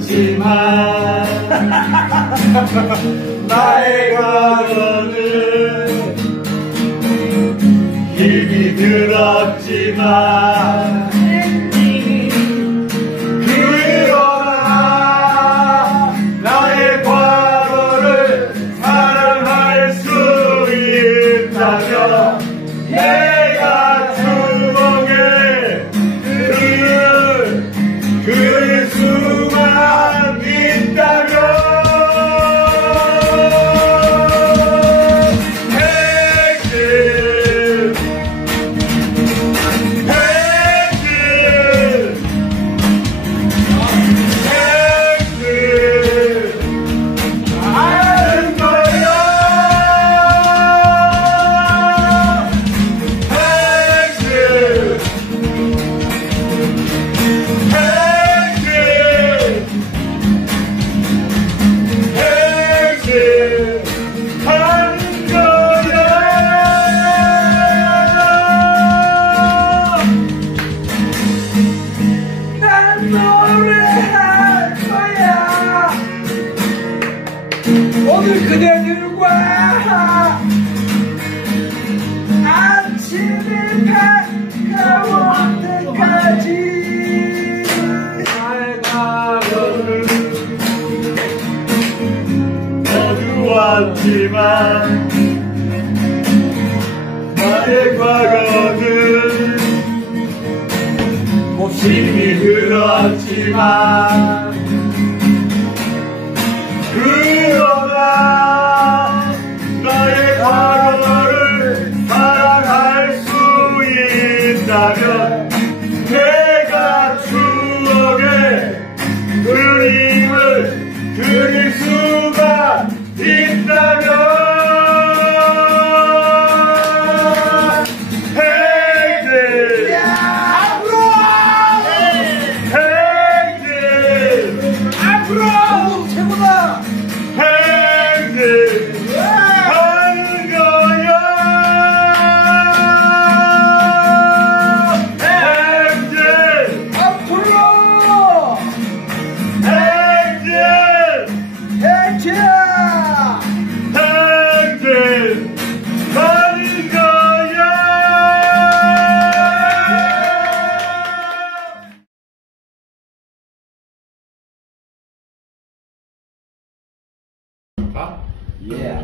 들었지만 나의 과거는 힘이 들었지만 그러나 나의 과거를 사랑할 수 있다면 내가 추억에 그릴 수만 있다면 오늘 그대들과 아침이 밝아올 때까지 나의 과거는 어두웠지만 나의 과거는 힘이 들었지만 그러나 나의 과거를 사랑할 수 있다면 내가 추억의 그림을 그릴 수가 있다면 Yeah.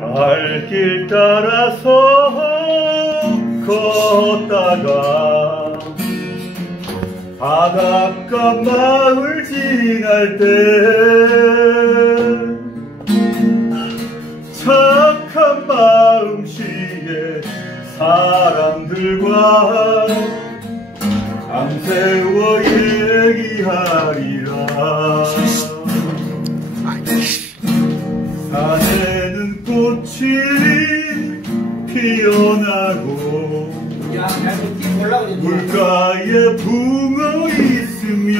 발길 따라서 걷다가 바닷가 마을 지날 때 착한 마음씨의 사람들과 밤새워 얘기하리라. 산에는 꽃이 피어나고 물가에 붕어 있으며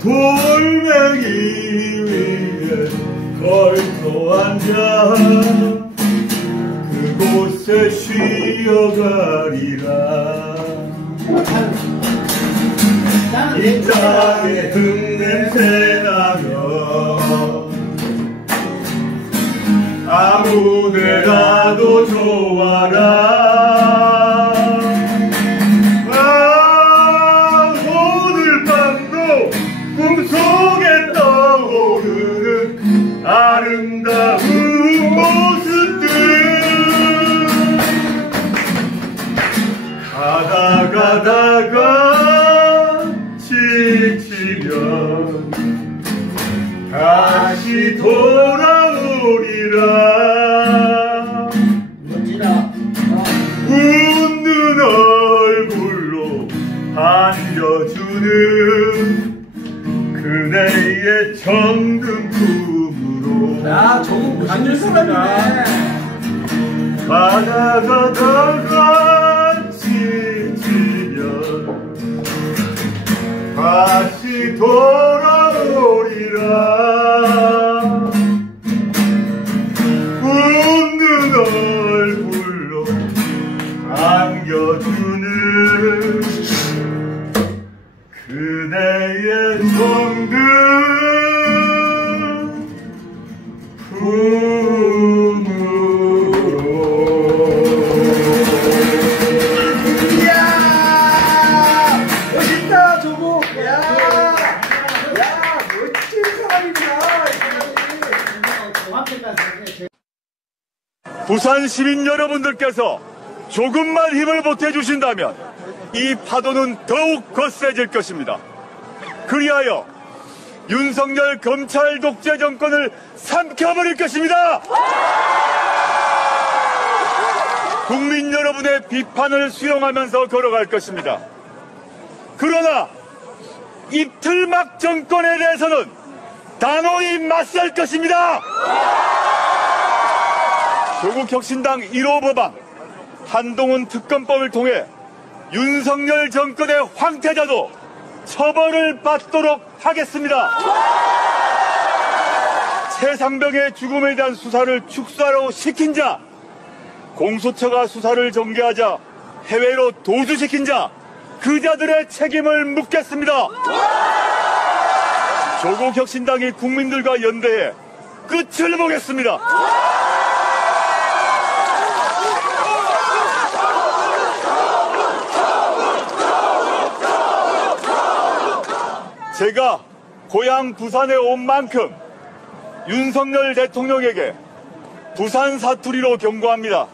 돌멩이 위에 걸터 앉아 그곳에 쉬어가리라. 이 땅에 흙냄새 나며 아무데라도 좋아라. 오늘 밤도 꿈속에 떠오르는 아름다운 모습들 가다가 지치면 다시 돌아오리라. 웃는 얼굴로 반겨주는 그대의 정든 품으로. 야, 저거 간절 사람이네. 바다가다가 지치면 돌아오리라. 웃는 얼굴로 안겨주는 그대의 정든 품으로. 이야! 멋있다, 조국! 야! 멋진 사람이구나, 이 사람이. 부산 시민 여러분들께서 조금만 힘을 보태주신다면 이 파도는 더욱 거세질 것입니다. 그리하여 윤석열 검찰 독재 정권을 삼켜버릴 것입니다. 국민 여러분의 비판을 수용하면서 걸어갈 것입니다. 그러나 입틀막 정권에 대해서는 단호히 맞설 것입니다. 조국혁신당 1호 법안 한동훈 특검법을 통해 윤석열 정권의 황태자도 처벌을 받도록 하겠습니다. 최상병의 죽음에 대한 수사를 축소하라고 시킨 자, 공수처가 수사를 전개하자 해외로 도주시킨 자, 그 자들의 책임을 묻겠습니다. 조국혁신당이 국민들과 연대해 끝을 보겠습니다. 제가 고향 부산에 온 만큼 윤석열 대통령에게 부산 사투리로 경고합니다.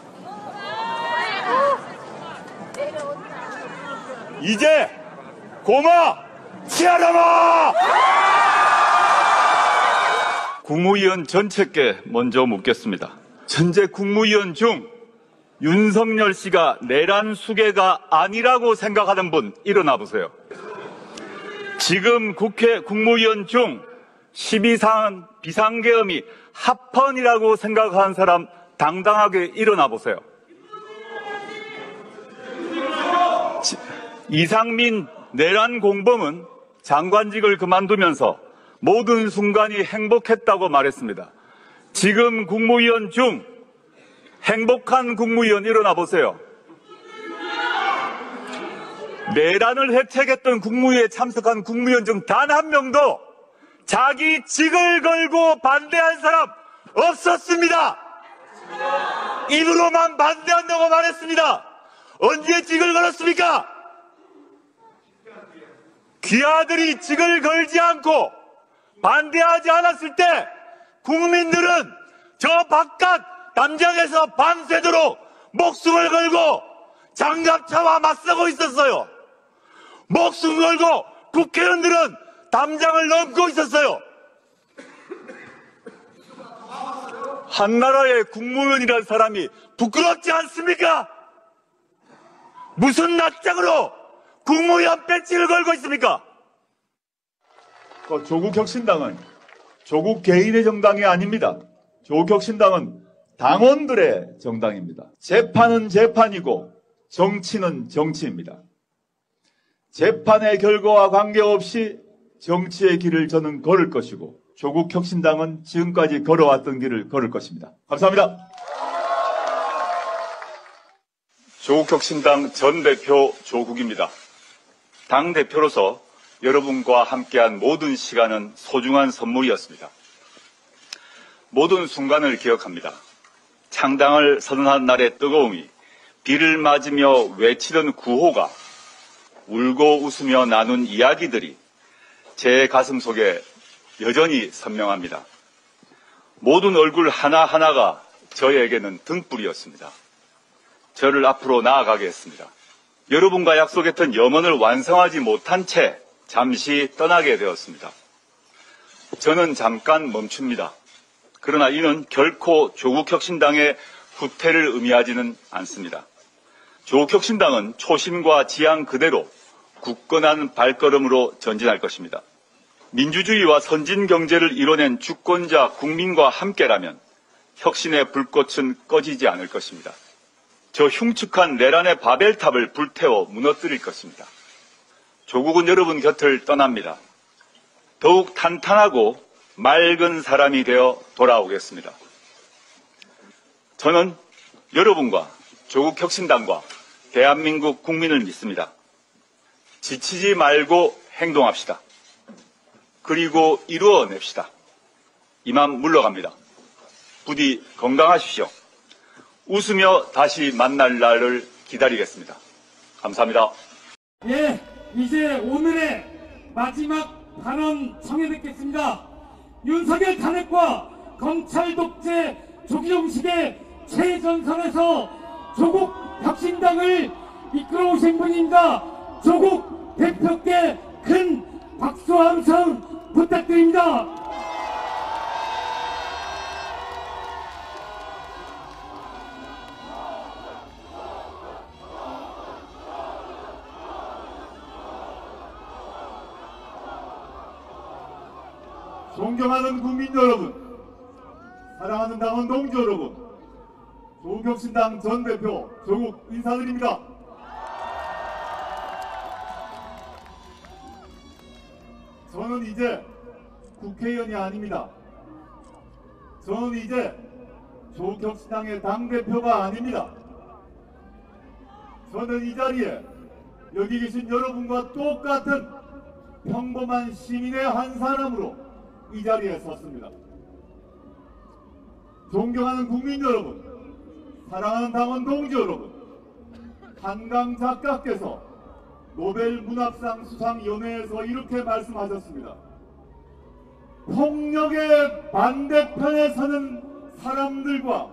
이제 고마 치아라마! 국무위원 전체께 먼저 묻겠습니다. 현재 국무위원 중 윤석열 씨가 내란 수괴가 아니라고 생각하는 분 일어나 보세요. 지금 국회 국무위원 중 12상 비상계엄이 합헌이라고 생각하는 사람 당당하게 일어나 보세요. 이상민 내란 공범은 장관직을 그만두면서 모든 순간이 행복했다고 말했습니다. 지금 국무위원 중 행복한 국무위원 일어나 보세요. 내란을 혜택했던 국무회에 참석한 국무위원 중 단 한 명도 자기 직을 걸고 반대한 사람 없었습니다. 입으로만 반대한다고 말했습니다. 언제 직을 걸었습니까? 귀하들이 직을 걸지 않고 반대하지 않았을 때 국민들은 저 바깥 담장에서 밤새도록 목숨을 걸고 장갑차와 맞서고 있었어요. 목숨 걸고 국회의원들은 담장을 넘고 있었어요. 한나라의 국무위원이라는 사람이 부끄럽지 않습니까? 무슨 낯짝으로 국무위원 배지를 걸고 있습니까? 조국혁신당은 조국 개인의 정당이 아닙니다. 조국혁신당은 당원들의 정당입니다. 재판은 재판이고 정치는 정치입니다. 재판의 결과와 관계없이 정치의 길을 저는 걸을 것이고 조국혁신당은 지금까지 걸어왔던 길을 걸을 것입니다. 감사합니다. 조국혁신당 전 대표 조국입니다. 당 대표로서 여러분과 함께한 모든 시간은 소중한 선물이었습니다. 모든 순간을 기억합니다. 창당을 선언한 날의 뜨거움이 비를 맞으며 외치던 구호가 울고 웃으며 나눈 이야기들이 제 가슴 속에 여전히 선명합니다. 모든 얼굴 하나하나가 저에게는 등불이었습니다. 저를 앞으로 나아가게 했습니다. 여러분과 약속했던 염원을 완성하지 못한 채 잠시 떠나게 되었습니다. 저는 잠깐 멈춥니다. 그러나 이는 결코 조국혁신당의 후퇴를 의미하지는 않습니다. 조국혁신당은 초심과 지향 그대로 굳건한 발걸음으로 전진할 것입니다. 민주주의와 선진경제를 이뤄낸 주권자 국민과 함께라면 혁신의 불꽃은 꺼지지 않을 것입니다. 저 흉측한 내란의 바벨탑을 불태워 무너뜨릴 것입니다. 조국은 여러분 곁을 떠납니다. 더욱 탄탄하고 맑은 사람이 되어 돌아오겠습니다. 저는 여러분과 조국혁신당과 대한민국 국민을 믿습니다. 지치지 말고 행동합시다. 그리고 이루어냅시다. 이만 물러갑니다. 부디 건강하십시오. 웃으며 다시 만날 날을 기다리겠습니다. 감사합니다. 예, 이제 오늘의 마지막 발언 청해 듣겠습니다. 윤석열 탄핵과 검찰 독재 조기종식의 최전선에서 조국 혁신당을 이끌어오신 분입니다. 조국 대표께 큰 박수 함성 부탁드립니다. 존경하는 국민 여러분, 사랑하는 당원 동지 여러분, 조국혁신당 전 대표 조국 인사드립니다. 저는 이제 국회의원이 아닙니다. 저는 이제 조국혁신당의 당대표가 아닙니다. 저는 이 자리에 여기 계신 여러분과 똑같은 평범한 시민의 한 사람으로 이 자리에 섰습니다. 존경하는 국민 여러분, 사랑하는 당원 동지 여러분, 한강 작가께서 노벨 문학상 수상위원회에서 이렇게 말씀하셨습니다. 폭력의 반대편에 서는 사람들과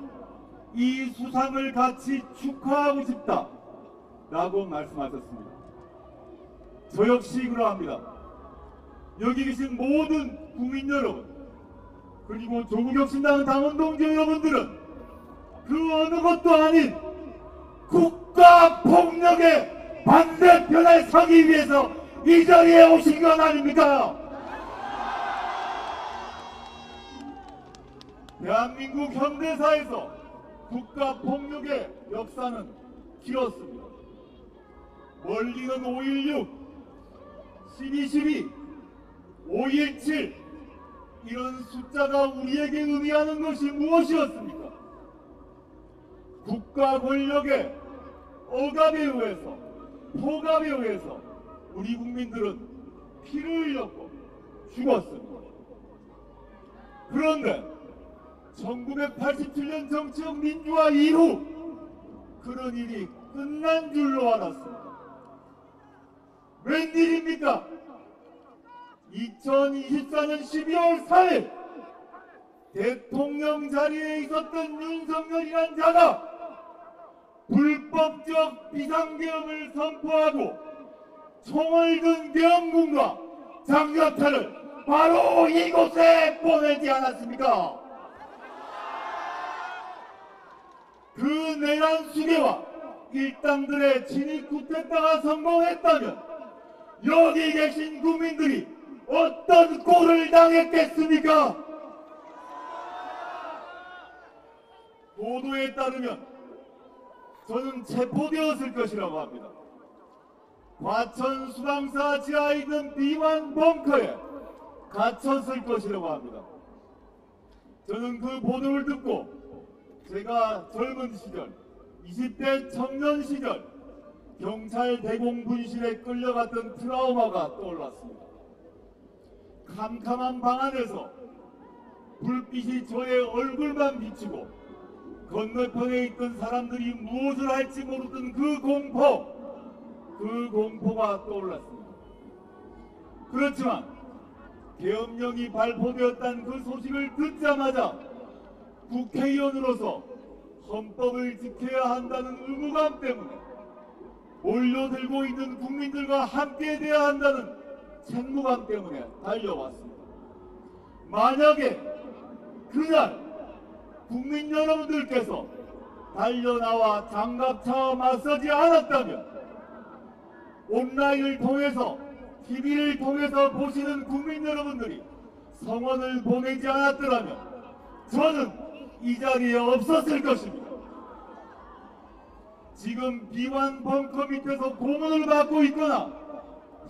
이 수상을 같이 축하하고 싶다 라고 말씀하셨습니다. 저 역시 그러합니다. 여기 계신 모든 국민 여러분, 그리고 조국혁신당 당원 동지 여러분들은 그 어느 것도 아닌 국가 폭력의 반대편에 서기 위해서 이 자리에 오신 건 아닙니까? 대한민국 현대사에서 국가 폭력의 역사는 길었습니다. 멀리는 5.16, 12.12, 5.17 이런 숫자가 우리에게 의미하는 것이 무엇이었습니까? 국가 권력의 억압에 의해서, 포갑에 의해서 우리 국민들은 피를 흘렸고 죽었습니다. 그런데 1987년 정치적 민주화 이후 그런 일이 끝난 줄로 알았습니다. 웬일입니까? 2024년 12월 4일 대통령 자리에 있었던 윤석열이란 자가 불법적 비상계엄을 선포하고 총을 든 계엄군과 장교타를 바로 이곳에 보내지 않았습니까? 그 내란 수괴와 일당들의 진입 쿠데타가 성공했다면 여기 계신 국민들이 어떤 꼴을 당했겠습니까? 보도에 따르면 저는 체포되었을 것이라고 합니다. 과천 수방사 지하에 있는 B1 벙커에 갇혔을 것이라고 합니다. 저는 그 보도를 듣고 제가 젊은 시절, 20대 청년 시절 경찰 대공분실에 끌려갔던 트라우마가 떠올랐습니다. 캄캄한 방 안에서 불빛이 저의 얼굴만 비치고 건너편에 있던 사람들이 무엇을 할지 모르던 그 공포가 떠올랐습니다. 그렇지만 계엄령이 발포되었다는 그 소식을 듣자마자 국회의원으로서 헌법을 지켜야 한다는 의무감 때문에 몰려들고 있는 국민들과 함께 돼야 한다는 책무감 때문에 달려왔습니다. 만약에 그날 국민 여러분들께서 달려나와 장갑차와 맞서지 않았다면 온라인을 통해서 TV를 통해서 보시는 국민 여러분들이 성원을 보내지 않았더라면 저는 이 자리에 없었을 것입니다. 지금 B1 벙커 밑에서 고문을 받고 있거나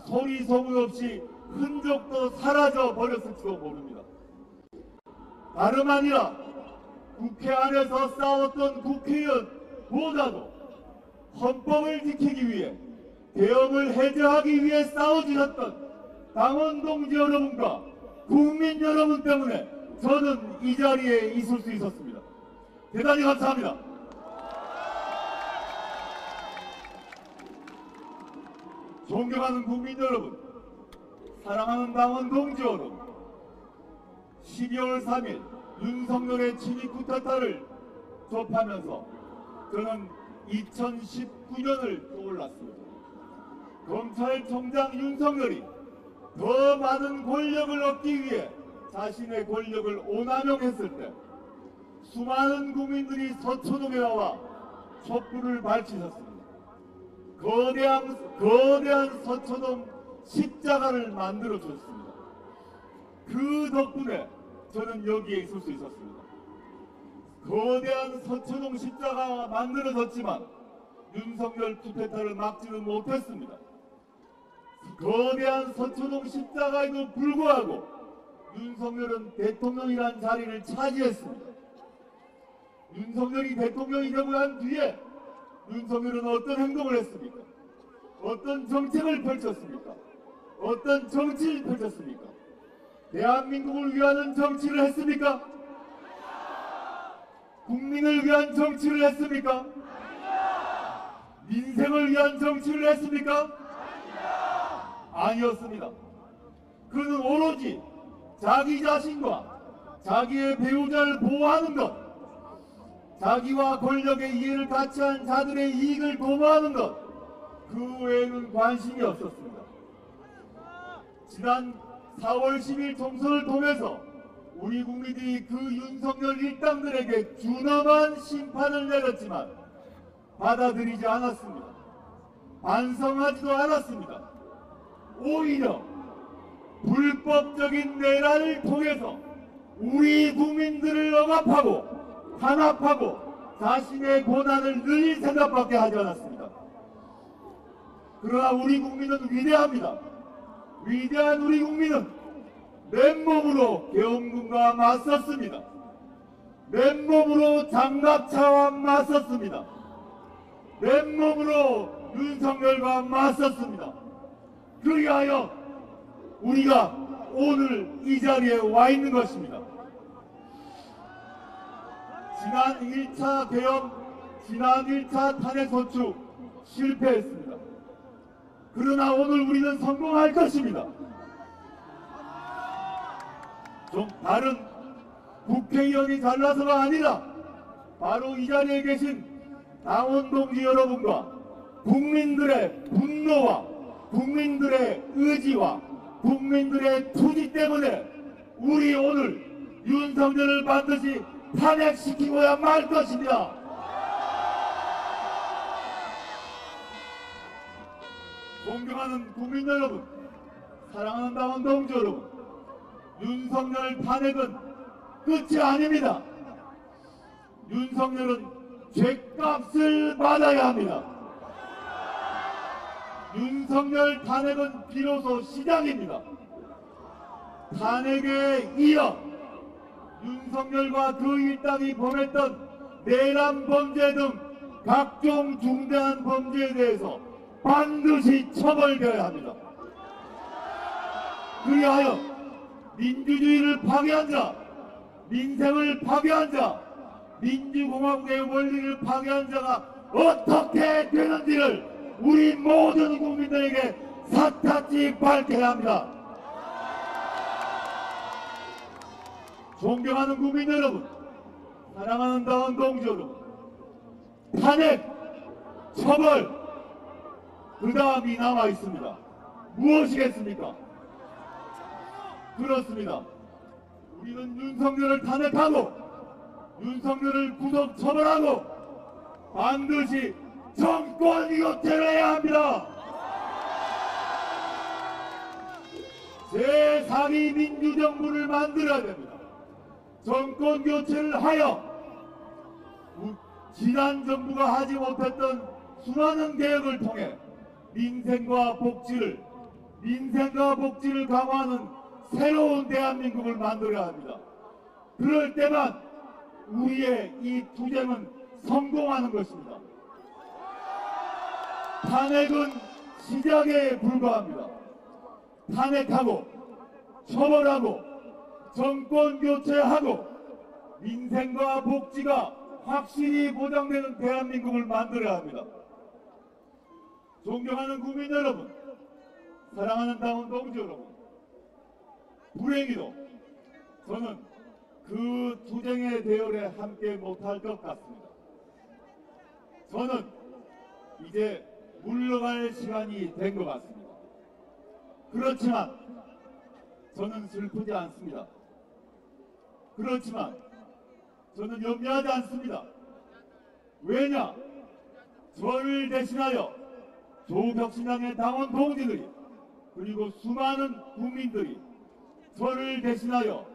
소리 소문 없이 흔적도 사라져 버렸을지도 모릅니다. 다름 아니라 국회 안에서 싸웠던 국회의원보다도 헌법을 지키기 위해 계엄을 해제하기 위해 싸워주셨던 당원 동지 여러분과 국민 여러분 때문에 저는 이 자리에 있을 수 있었습니다. 대단히 감사합니다. 존경하는 국민 여러분, 사랑하는 당원 동지 여러분, 12월 3일 윤석열의 친위 쿠데타를 접하면서 저는 2019년을 떠올랐습니다. 검찰총장 윤석열이 더 많은 권력을 얻기 위해 자신의 권력을 오남용했을 때 수많은 국민들이 서초동에 나와 촛불을 밝히셨습니다. 거대한 서초동 십자가를 만들어 주셨습니다. 그 덕분에 저는 여기에 있을 수 있었습니다. 거대한 서초동 십자가가 만들어졌지만 윤석열 쿠데타를 막지는 못했습니다. 거대한 서초동 십자가에도 불구하고 윤석열은 대통령이라는 자리를 차지했습니다. 윤석열이 대통령이 되고 난 뒤에 윤석열은 어떤 행동을 했습니까? 어떤 정책을 펼쳤습니까? 어떤 정치를 펼쳤습니까? 대한민국을 위하는 정치를 했습니까? 국민을 위한 정치를 했습니까? 민생을 위한 정치를 했습니까? 아니었습니다. 그는 오로지 자기 자신과 자기의 배우자를 보호하는 것, 자기와 권력의 이해를 같이 한 자들의 이익을 도모하는 것, 그 외에는 관심이 없었습니다. 지난 4월 10일 총선을 통해서 우리 국민들이 그 윤석열 일당들에게 준엄한 심판을 내렸지만 받아들이지 않았습니다. 반성하지도 않았습니다. 오히려 불법적인 내란을 통해서 우리 국민들을 억압하고 탄압하고 자신의 고난을 늘릴 생각밖에 하지 않았습니다. 그러나 우리 국민은 위대합니다. 위대한 우리 국민은 맨몸으로 계엄군과 맞섰습니다. 맨몸으로 장갑차와 맞섰습니다. 맨몸으로 윤석열과 맞섰습니다. 그리하여 우리가 오늘 이 자리에 와 있는 것입니다. 지난 1차 계엄, 지난 1차 탄핵 소추 실패했습니다. 그러나 오늘 우리는 성공할 것입니다. 좀 다른 국회의원이 잘나서가 아니라 바로 이 자리에 계신 당원 동지 여러분과 국민들의 분노와 국민들의 의지와 국민들의 투지 때문에 우리 오늘 윤석열을 반드시 탄핵시키고야 말 것입니다. 존경하는 국민 여러분, 사랑하는 당원 동지 여러분, 윤석열 탄핵은 끝이 아닙니다. 윤석열은 죗값을 받아야 합니다. 윤석열 탄핵은 비로소 시작입니다. 탄핵에 이어 윤석열과 그 일당이 범했던 내란 범죄 등 각종 중대한 범죄에 대해서 반드시 처벌되어야 합니다. 그리하여 민주주의를 파괴한 자, 민생을 파괴한 자, 민주공화국의 원리를 파괴한 자가 어떻게 되는지를 우리 모든 국민들에게 샅샅이 밝혀야 합니다. 존경하는 국민 여러분, 사랑하는 당원 동지 여러분, 탄핵, 처벌, 그 다음이 남아 있습니다. 무엇이겠습니까? 그렇습니다. 우리는 윤석열을 탄핵하고 윤석열을 구속 처벌하고 반드시 정권 교체를 해야 합니다. 제4기 민주정부를 만들어야 됩니다. 정권 교체를 하여 지난 정부가 하지 못했던 수많은 개혁을 통해 민생과 복지를 민생과 복지를 강화하는 새로운 대한민국을 만들어야 합니다. 그럴 때만 우리의 이 투쟁은 성공하는 것입니다. 탄핵은 시작에 불과합니다. 탄핵하고 처벌하고 정권 교체하고 민생과 복지가 확실히 보장되는 대한민국을 만들어야 합니다. 존경하는 국민 여러분, 사랑하는 당원 동지 여러분, 불행히도 저는 그 투쟁의 대열에 함께 못할 것 같습니다. 저는 이제 물러갈 시간이 된 것 같습니다. 그렇지만 저는 슬프지 않습니다. 그렇지만 저는 염려하지 않습니다. 왜냐? 저를 대신하여 조국혁신당의 당원 동지들이 그리고 수많은 국민들이 저를 대신하여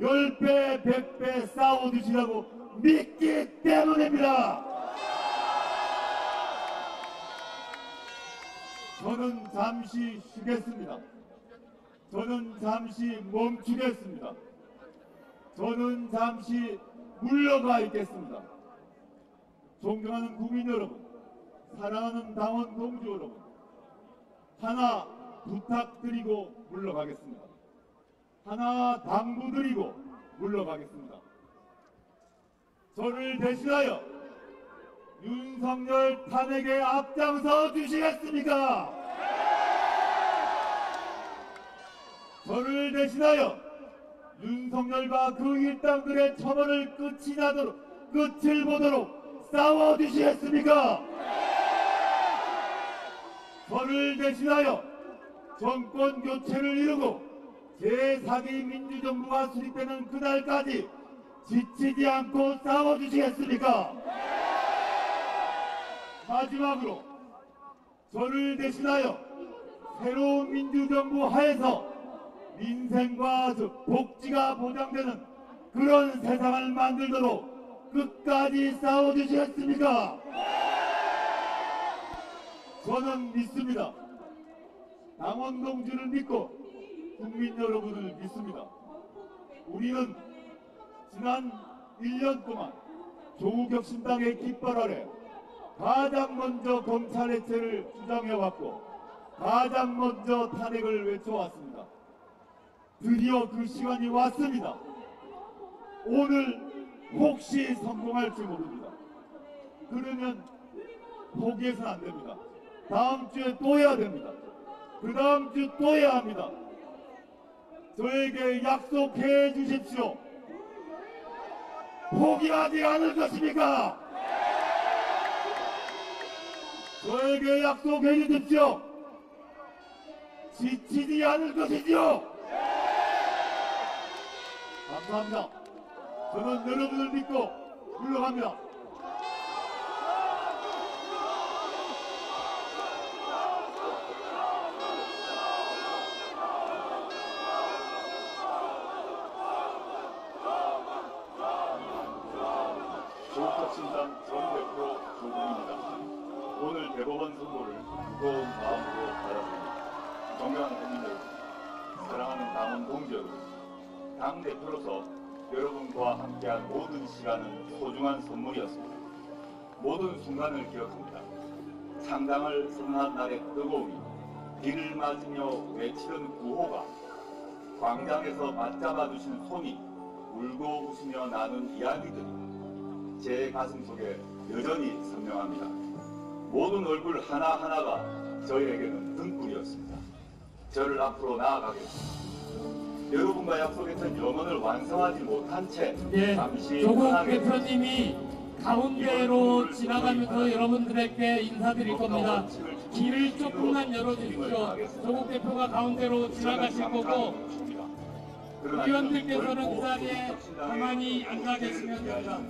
10배, 100배 싸워주시라고 믿기 때문입니다. 저는 잠시 쉬겠습니다. 저는 잠시 멈추겠습니다. 저는 잠시 물러가 있겠습니다. 존경하는 국민 여러분, 사랑하는 당원 동지 여러분, 하나 부탁드리고 물러가겠습니다. 하나 당부드리고 물러가겠습니다. 저를 대신하여 윤석열 탄핵에 앞장서 주시겠습니까? 저를 대신하여 윤석열과 그 일당들의 처벌을 끝을 보도록 싸워주시겠습니까? 저를 대신하여 정권 교체를 이루고 제4기 민주정부가 수립되는 그날까지 지치지 않고 싸워주시겠습니까? 마지막으로 저를 대신하여 새로운 민주정부 하에서 민생과 복지가 보장되는 그런 세상을 만들도록 끝까지 싸워주시겠습니까? 저는 믿습니다. 당원 동지를 믿고 국민 여러분을 믿습니다. 우리는 지난 1년 동안 조국혁신당의 깃발 아래 가장 먼저 검찰 해체를 주장해왔고 가장 먼저 탄핵을 외쳐왔습니다. 드디어 그 시간이 왔습니다. 오늘 혹시 성공할지 모릅니다. 그러면 포기해서는 안 됩니다. 다음 주에 또 해야 됩니다. 그 다음 주 또 해야 합니다. 저에게 약속해 주십시오. 포기하지 않을 것입니까? 저에게 약속해 주십시오. 지치지 않을 것이지요. 감사합니다. 저는 여러분을 믿고 물러갑니다. 조국혁신당 전 대표 조국입니다. 오늘 대법원 선고를 무거운 마음으로 받아들입니다. 존경하는 국민 여러분, 사랑하는 당원 동지 여러분, 당대표로서 여러분과 함께한 모든 시간은 소중한 선물이었습니다. 모든 순간을 기억합니다. 창당을 선언한 날의 뜨거움이, 비를 맞으며 외치던 구호가, 광장에서 맞잡아 주신 손이, 울고 웃으며 나눈 이야기들이 제 가슴 속에 여전히 선명합니다. 모든 얼굴 하나하나가 저희에게는 등불이었습니다. 저를 앞으로 나아가겠습니다. 여러분과 약속했던 영원을 완성하지 못한 채 잠시 조국 떠나게 대표님이 가운데로 지나가면서 여러분들에게 인사드릴 겁니다. 길을 조금만 열어주십시오. 조국 대표가 가운데로 지나가실 거고 의원들께서는 그 자리에 가만히 앉아 계시면 됩니다.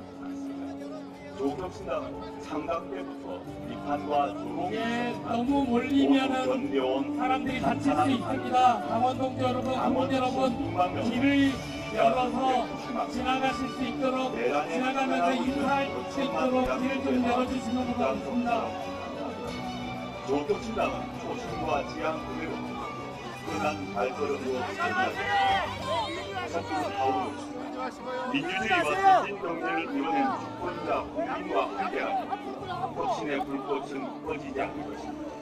조국혁신당은 창당 때부터 비판과 조롱에 너무 몰리면은 사람들이 다칠 수 있습니다. 당원동지 여러분, 국민 여러분, 길을 열어서 지나가실 수 있도록, 지나가면서 인사할 수 있도록 길을 좀 열어주시면 고맙습니다. 조국혁신당은 초심과 지향 그대로 끈한 발걸음으로 민주주의와 선진 경제를 드러낸 주권자 국민과 함께하는 혁신의 불꽃은 꺼지지 않을 것입니다.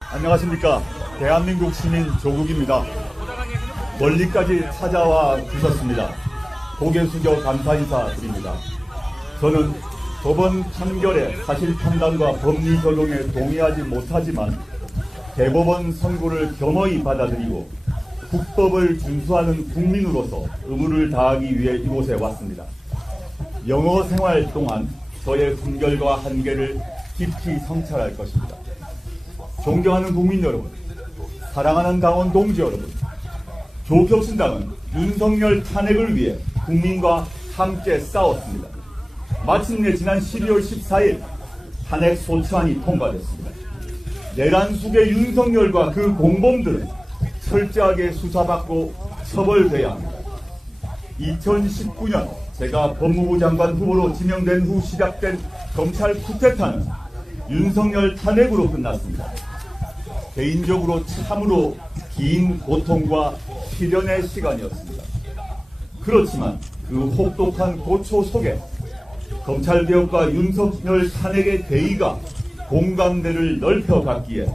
안녕하십니까. 대한민국 시민 조국입니다. 멀리까지 찾아와 주셨습니다. 고개 숙여 감사 인사드립니다. 저는 법원 판결의 사실 판단과 법리 적용에 동의하지 못하지만 대법원 선고를 겸허히 받아들이고 국법을 준수하는 국민으로서 의무를 다하기 위해 이곳에 왔습니다. 영어 생활 동안 저의 훈결과 한계를 깊이 성찰할 것입니다. 존경하는 국민 여러분, 사랑하는 당원 동지 여러분, 조국혁신당은 윤석열 탄핵을 위해 국민과 함께 싸웠습니다. 마침내 지난 12월 14일 탄핵 소추안이 통과됐습니다. 내란 속의 윤석열과 그 공범들은 철저하게 수사받고 처벌돼야 합니다. 2019년 제가 법무부 장관 후보로 지명된 후 시작된 검찰 쿠데타는 윤석열 탄핵으로 끝났습니다. 개인적으로 참으로 긴 고통과 시련의 시간이었습니다. 그렇지만 그 혹독한 고초 속에 검찰개혁과 윤석열 탄핵의 대의가 공감대를 넓혀갔기에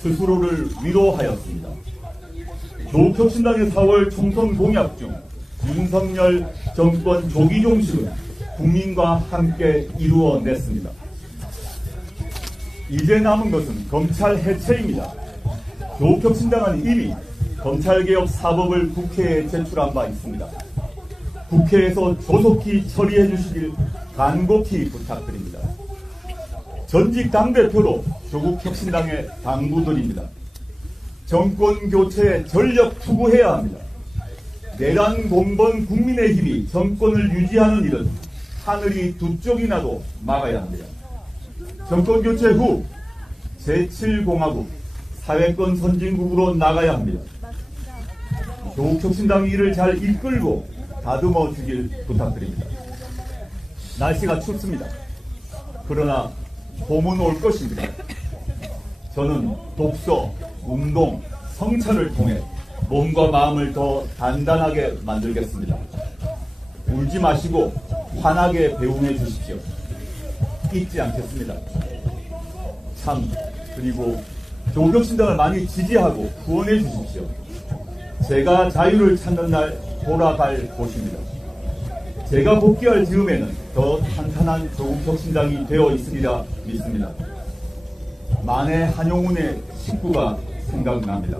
스스로를 위로하였습니다. 조국혁신당의 4월 총선 공약 중 윤석열 정권 조기 종식은 국민과 함께 이루어냈습니다. 이제 남은 것은 검찰 해체입니다. 조국혁신당은 이미 검찰개혁 4법을 국회에 제출한 바 있습니다. 국회에서 조속히 처리해 주시길 간곡히 부탁드립니다. 전직 당대표로 조국혁신당의 당부드립니다. 정권 교체에 전력 투구해야 합니다. 내란 공범 국민의힘이 정권을 유지하는 일은 하늘이 두 쪽이 나도 막아야 합니다. 정권 교체 후 제7공화국 사회권 선진국으로 나가야 합니다. 조국혁신당 일을 잘 이끌고 다듬어 주길 부탁드립니다. 날씨가 춥습니다. 그러나 봄은 올 것입니다. 저는 독서, 운동, 성찰을 통해 몸과 마음을 더 단단하게 만들겠습니다. 울지 마시고 환하게 배웅해 주십시오. 잊지 않겠습니다. 참, 그리고 조국혁신당을 많이 지지하고 후원해 주십시오. 제가 자유를 찾는 날 돌아갈 곳입니다. 제가 복귀할 즈음에는 더 탄탄한 조국혁신당이 되어 있으리라 믿습니다. 만해 한용운의 식구가 생각납니다.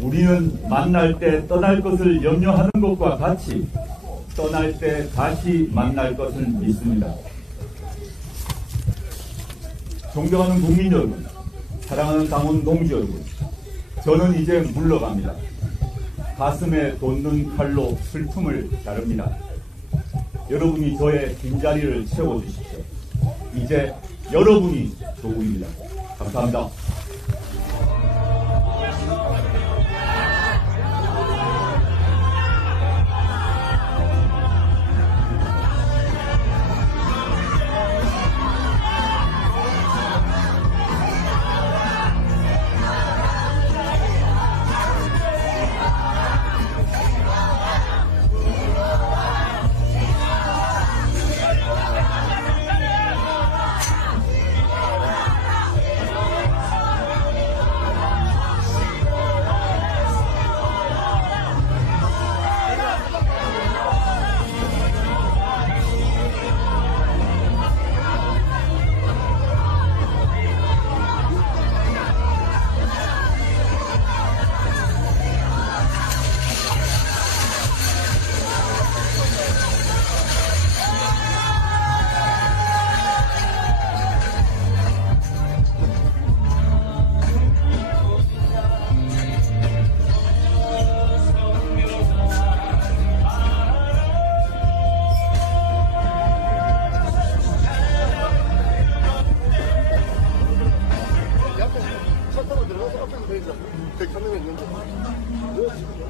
우리는 만날 때 떠날 것을 염려하는 것과 같이 떠날 때 다시 만날 것을 믿습니다. 존경하는 국민 여러분, 사랑하는 당원 동지 여러분, 저는 이제 물러갑니다. 가슴에 돋는 칼로 슬픔을 자릅니다. 여러분이 저의 빈자리를 채워주십시오. 이제 여러분이 조국입니다. 감사합니다.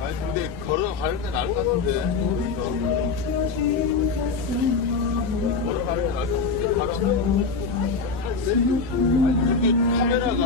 아니 근데 걸어가는 게 나을 것 같은데. 걸어가는 게 나을 것 같은데. 바로. 아니 근데 카메라가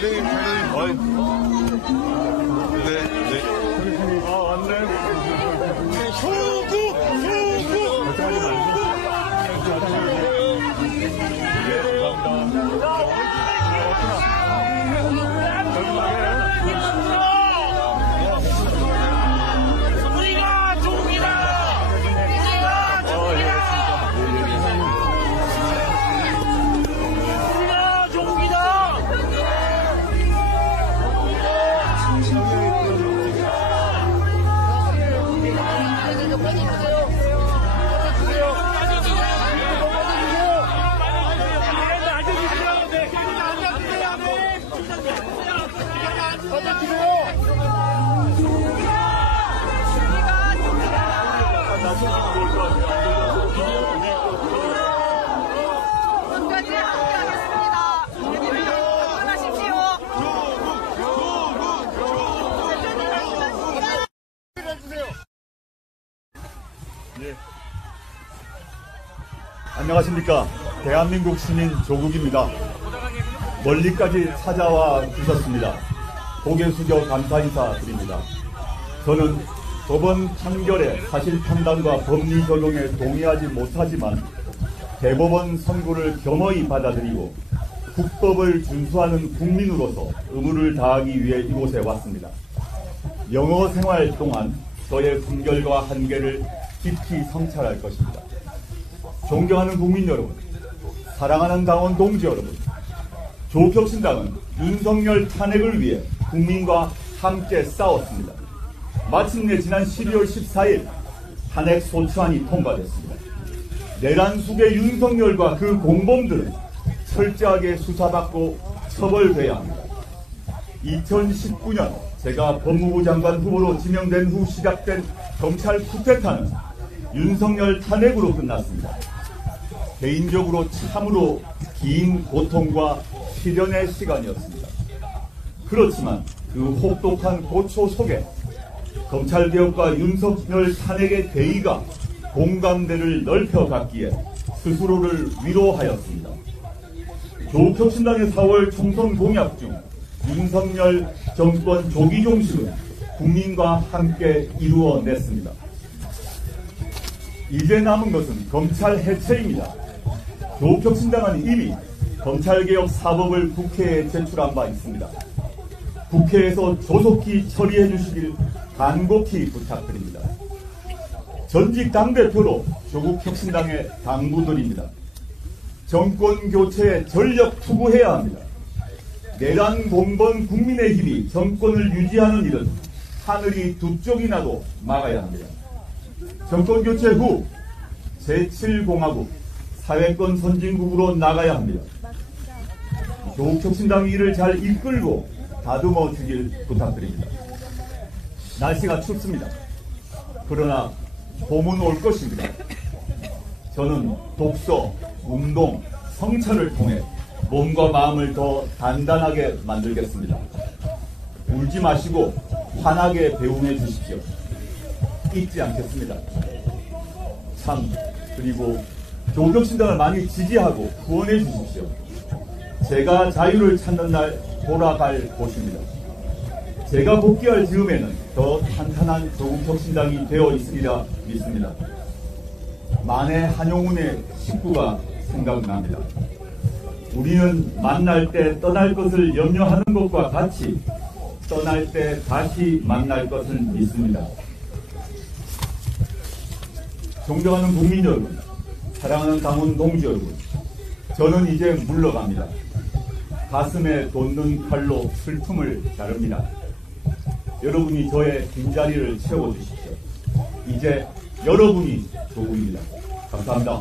사장님, 네. 아, 왔네. 우리가 종이다! 우리가 종이다! 우리가 종이다! 끝까지 함께하겠습니다. 하나십시오. 안녕하십니까. 대한민국 시민 조국입니다. 멀리까지 찾아와 주셨습니다. 고개 숙여 감사 인사 드립니다. 저는 법원 판결의 사실판단과 법리 적용에 동의하지 못하지만 대법원 선고를 겸허히 받아들이고 국법을 준수하는 국민으로서 의무를 다하기 위해 이곳에 왔습니다. 영어 생활 동안 저의 품결과 한계를 깊이 성찰할 것입니다. 존경하는 국민 여러분, 사랑하는 당원 동지 여러분, 조국혁신당은 윤석열 탄핵을 위해 국민과 함께 싸웠습니다. 마침내 지난 12월 14일 탄핵 소추안이 통과됐습니다. 내란 속의 윤석열과 그 공범들은 철저하게 수사받고 처벌돼야 합니다. 2019년 제가 법무부 장관 후보로 지명된 후 시작된 검찰 쿠데타는 윤석열 탄핵으로 끝났습니다. 개인적으로 참으로 긴 고통과 시련의 시간이었습니다. 그렇지만 그 혹독한 고초 속에 검찰개혁과 윤석열 탄핵의 대의가 공감대를 넓혀갔기에 스스로를 위로하였습니다. 조국혁신당의 4월 총선 공약 중 윤석열 정권 조기 종식은 국민과 함께 이루어냈습니다. 이제 남은 것은 검찰 해체입니다. 조국혁신당은 이미 검찰개혁 사법을 국회에 제출한 바 있습니다. 국회에서 조속히 처리해 주시길 간곡히 부탁드립니다. 전직 당대표로 조국혁신당의 당부드립니다. 정권 교체에 전력 투구해야 합니다. 내란 공범 국민의힘이 정권을 유지하는 일은 하늘이 두 쪽이 나도 막아야 합니다. 정권 교체 후 제7공화국 사회권 선진국으로 나가야 합니다. 조국혁신당이 이를 잘 이끌고 다듬어 주길 부탁드립니다. 날씨가 춥습니다. 그러나 봄은 올 것입니다. 저는 독서, 운동, 성찰을 통해 몸과 마음을 더 단단하게 만들겠습니다. 울지 마시고 환하게 배웅해 주십시오. 잊지 않겠습니다. 참, 그리고 조국혁신당을 많이 지지하고 후원해 주십시오. 제가 자유를 찾는 날 돌아갈 곳입니다. 제가 복귀할 즈음에는 더 탄탄한 조국혁신당이 되어 있으리라 믿습니다. 만해 한용운의 식구가 생각납니다. 우리는 만날 때 떠날 것을 염려하는 것과 같이 떠날 때 다시 만날 것을 믿습니다. 존경하는 국민 여러분, 사랑하는 당원 동지 여러분, 저는 이제 물러갑니다. 가슴에 돋는 칼로 슬픔을 자릅니다. 여러분이 저의 빈자리를 채워주십시오. 이제 여러분이 조국입니다. 감사합니다.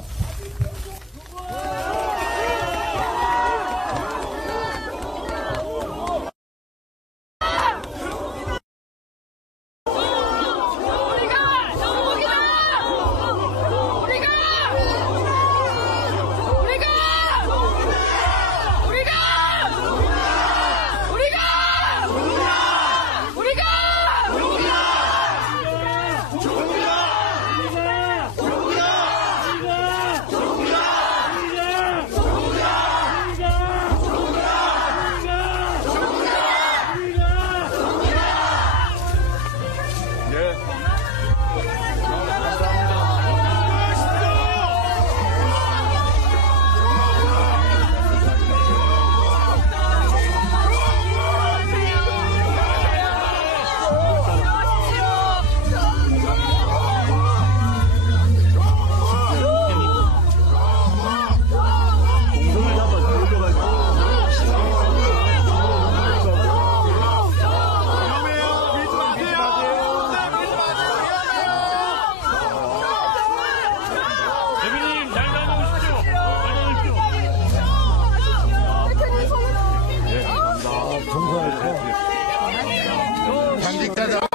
네.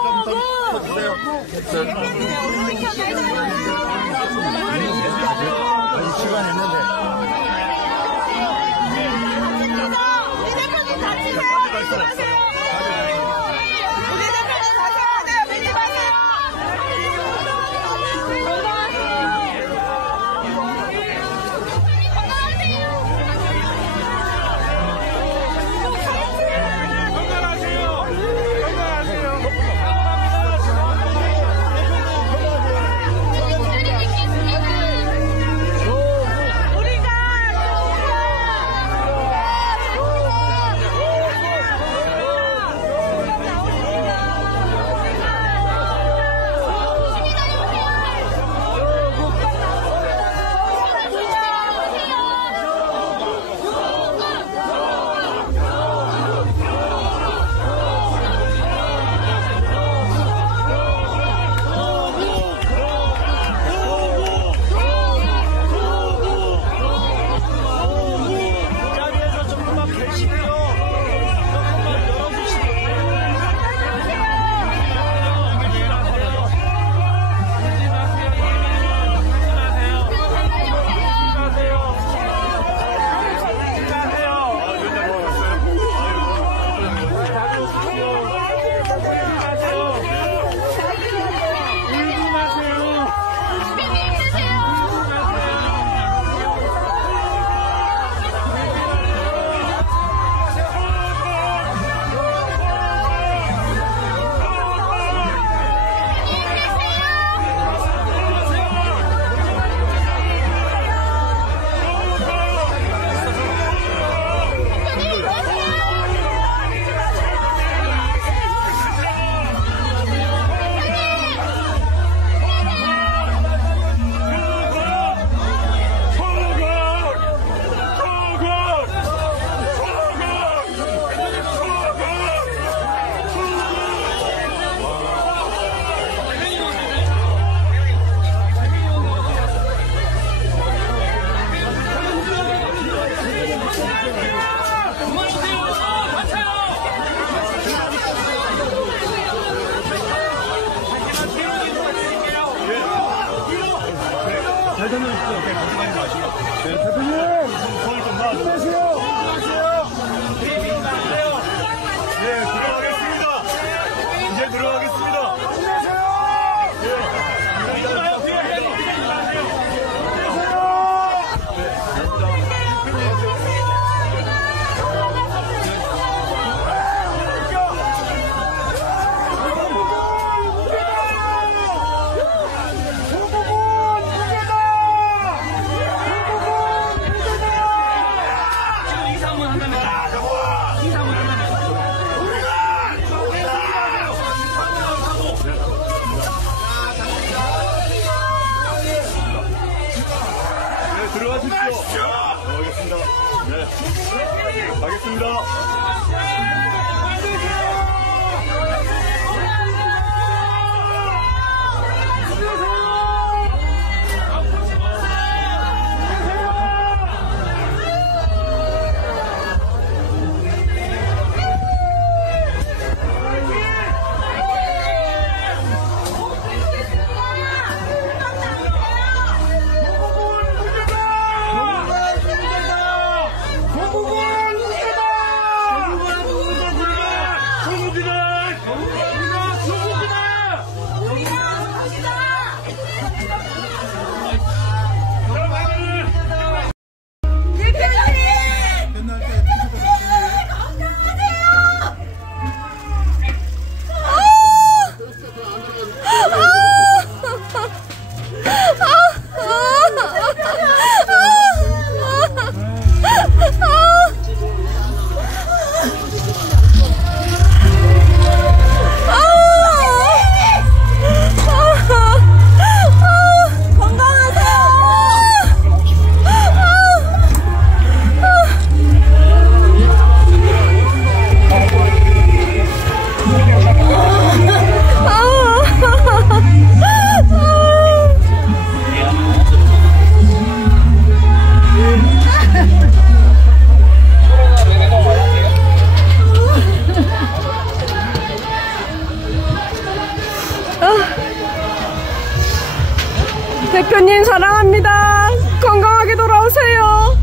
대표님 사랑합니다. 건강하게 돌아오세요.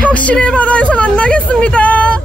혁신의 바다에서 만나겠습니다.